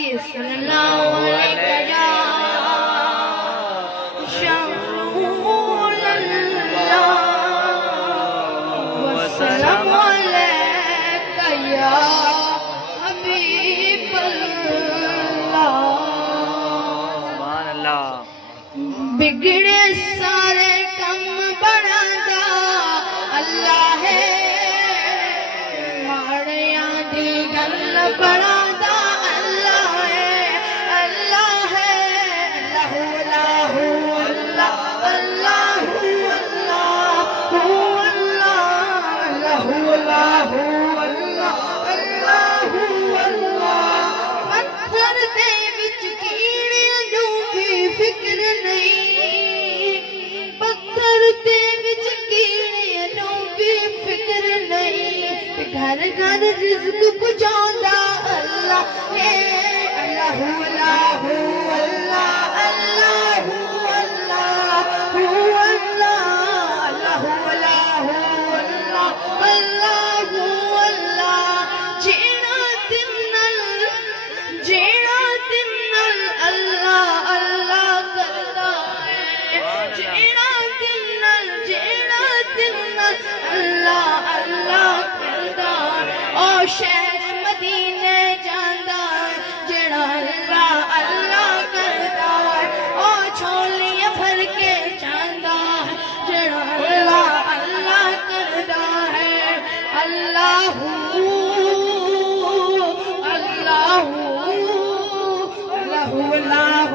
پڑھیے صلی اللہ علیہ یا رسول اللہ وسلام علیکہ یا حبیب اللہ۔ سبحان اللہ۔ بگڑے سارے کم بنا دا اللہ ہے، ماڑیاں دی گل بنا دا اللہ ہے، اللہ ہے، اللہ اللہ اللہ اللہ اللہ اللہ اللہ اللہ۔ پتھر دے وچ کیڑے نوں بھی فکر نہیں، پتھر دے وچ کیڑے نوں بھی فکر نہیں، گھر گھر رزق پہنچاوندا اللہ ہے، اللہ اللہ اللہ اللہ اللہ اللہ اللہ اللہ۔ جیڑا دن اللہ اللہ کردا ہے، جیڑا دن اللہ اللہ کردا ہے، او شہر مدینے جاندا ہے، جیڑا اللہ اللہ کردا ہے، او چھولیاں بھر کے جاندا ہے، جیڑا اللہ اللہ کردا ہے، اللہ اللہ اللہ اللہ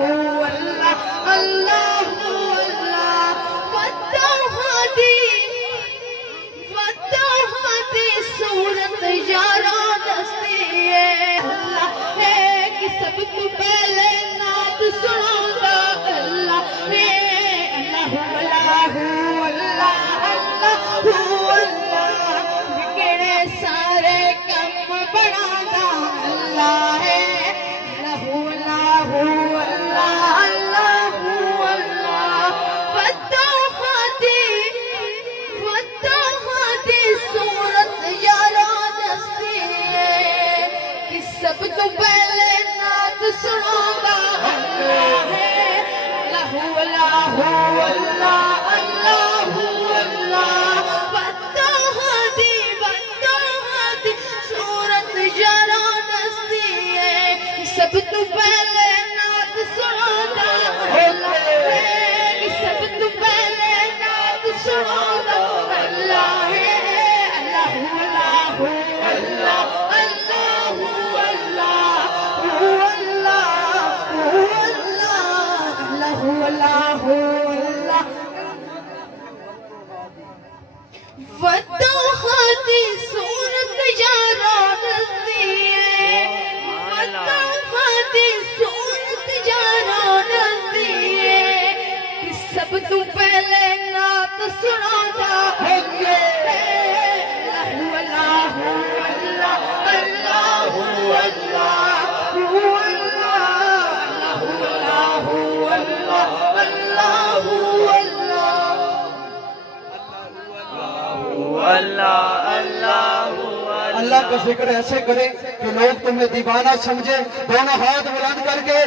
اللہ اللہ۔ فتح دی صورت یاراں دستی ہے، اللہ ہے کہ سب تو پہلے نعت سناوندا اللہ ہے، اللہ اللہ اللہ اللہ اللہ۔ بگڑے سارے کم بنادا اللہ ہے، اللہ اللہ اللہ اللہ اللہ۔ فتح دی صورت یاراں دستی ہے کہ سب تو پہلے نعت سناوندا اللہ ہے، اللہ اللہ اللہ اللہ اللہ۔ فتح دی صورت یاراں دستی ہے کہ سب تو پہلے نعت سناوندا اللہ ہے، کہ سب تو پہلے نعت سناوندا اللہ ہے، اللہ اللہ اللہ اللہ اللہ اللہ اللہ۔ فتح دی صورت یاراں دستی ہے، فتح دی صورت یاراں دستی ہے کہ سب تو پہلے نعت سناوندا اللہ ہے، اللہ اللہ اللہ اللہ کا ذکر ایسے کریں کہ لوگ تمہیں دیوانہ سمجھیں، دونوں ہاتھ بلند کر کے